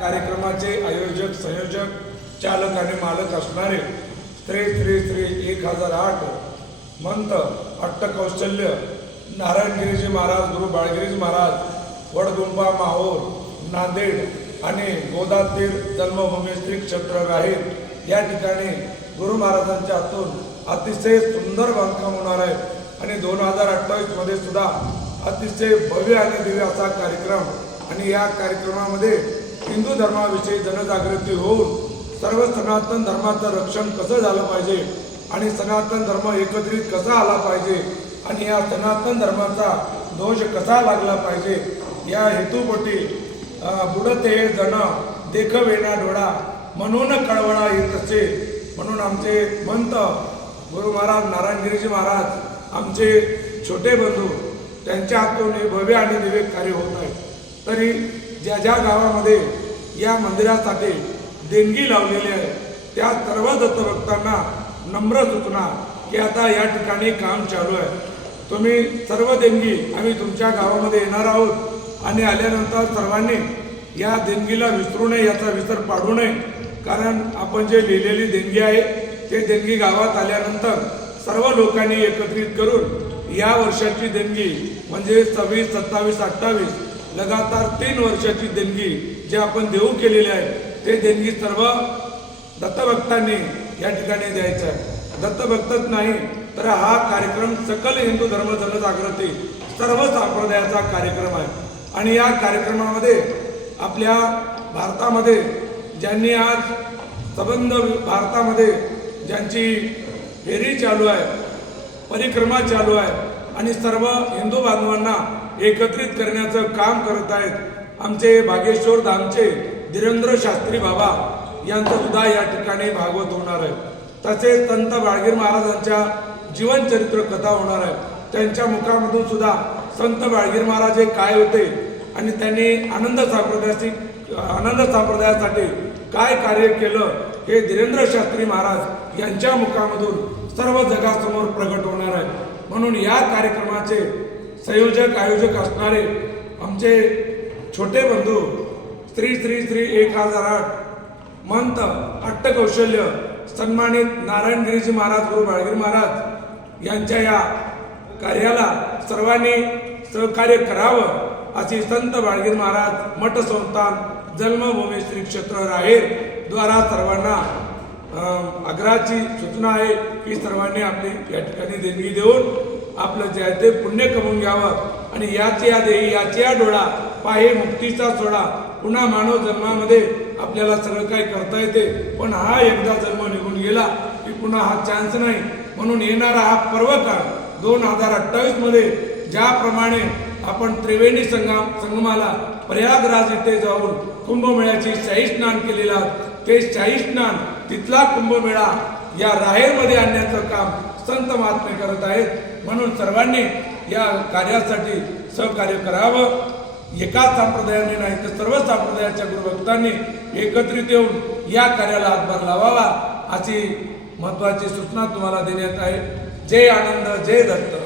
कार्यक्रमाचे आयोजक संयोजक चालक आणि मालक असणारे स्त्री स्त्री स्त्री एक हजार आठ मंत नारायण गिरीजी महाराज गुरु बाळगिरीजी महाराज वडगुंबा माहोर नांदेड आणि गोदातीर जन्मभूमी श्री क्षेत्र राहील या ठिकाणी गुरु महाराजांच्या हातून अतिशय सुंदर बांधकाम होणार आहे आणि दोन हजार अठ्ठावीसमध्ये सुद्धा अतिशय भव्य आणि दिव्य असा कार्यक्रम आणि या कार्यक्रमामध्ये हिंदू धर्माविषयी जनजागृती होऊन सर्व सनातन धर्माचं रक्षण कसं झालं पाहिजे आणि सनातन धर्म एकत्रित कसा आला पाहिजे आणि या सनातन धर्माचा दोष कसा लागला पाहिजे या हेतूपोटी बुडते हे जण देखवेना डोळा म्हणून कळवळा येत असे म्हणून आमचे मंत गुरु महाराज नारायणगिरीजी महाराज आमचे छोटे बंधू त्यांच्या हातून भव्य आणि दिव्य कार्य होत आहे तरी ज्या ज्या गावामध्ये या मंदिरासाठी देणगी लावलेली आहे त्या सर्व दत्तभक्तांना नम्र सूचना की आता या ठिकाणी काम चालू आहे तुम्ही सर्व देणगी आम्ही तुमच्या गावामध्ये येणार आहोत आणि आल्यानंतर सर्वांनी या देणगीला विसरू नये याचा विसर पाडू नये कारण आपण जे लिहिलेली देणगी आहे ते देणगी गावात आल्यानंतर सर्व लोकांनी एकत्रित करून या वर्षाची देणगी म्हणजे सव्वीस सत्तावीस अठ्ठावीस लगातार तीन वर्षाची देणगी जे आपण देऊ केलेली आहे ते देणगी सर्व दत्तभक्तांनी या ठिकाणी द्यायचं आहे दत्तभक्तच नाही तर हा कार्यक्रम सकल हिंदू धर्म जनजागृती सर्व संप्रदायाचा कार्यक्रम आहे आणि या कार्यक्रमामध्ये आपल्या भारतामध्ये ज्यांनी आज संबंध भारतामध्ये ज्यांची फेरी चालू आहे परिक्रमा चालू आहे आणि सर्व हिंदू बांधवांना एकत्रित करण्याचं काम करत आहेत आमचे भागेश्वर धामचे धीरेंद्र शास्त्री बाबा यांचं सुद्धा या ठिकाणी भागवत होणार आहे तसेच संत बाळगीर महाराजांच्या जीवनचरित्र कथा होणार आहे त्यांच्या मुखामधून सुद्धा संत बाळगीर महाराज हे काय होते आणि त्यांनी आनंद संप्रदायाशी आनंद संप्रदायासाठी काय कार्य केलं हे धीरेंद्र शास्त्री महाराज यांच्या मुखामधून सर्व जगासमोर प्रगट होणार आहे म्हणून या कार्यक्रमाचे संयोजक आयोजक असणारे आमचे छोटे बंधू श्री श्री श्री एक हजार आठ मंत अट्टकौशल्य सन्मानित गिरीजी महाराज गुरु बाळगिरी महाराज यांच्या या कार्याला सर्वांनी सहकार्य करावं अशी संत बाळगिरी महाराज मठ संस्थान जन्मभूमी श्री क्षेत्र राहेर द्वारा सर्वांना आग्रहाची सूचना आहे की सर्वांनी आपली या ठिकाणी देणगी देऊन आपलं जे आहे ते पुण्य कमवून घ्यावं आणि याचे या याच्या याचे या डोळा पाहि मुक्तीचा सोडा पुन्हा मानव जन्मामध्ये आपल्याला सगळं काही करता येते पण हा एकदा जन्म निघून गेला की पुन्हा हा चान्स नाही म्हणून येणारा हा पर्व पर्वकाळ दोन हजार मध्ये ज्याप्रमाणे आपण त्रिवेणी संगम संगमाला प्रयागराज येथे जाऊन कुंभमेळ्याची शाही स्नान केलेला ते शाही स्नान तिथला कुंभमेळा या राहेरमध्ये आणण्याचं काम संत महात्मे करत आहेत म्हणून सर्वांनी या कार्यासाठी सहकार्य करावं एकाच संप्रदायाने नाही तर सर्व संप्रदायाच्या गुरुभक्तांनी एकत्रित येऊन या कार्याला हातभार लावावा अशी महत्वाची सूचना तुम्हाला देण्यात आहे जय आनंद जय दत्त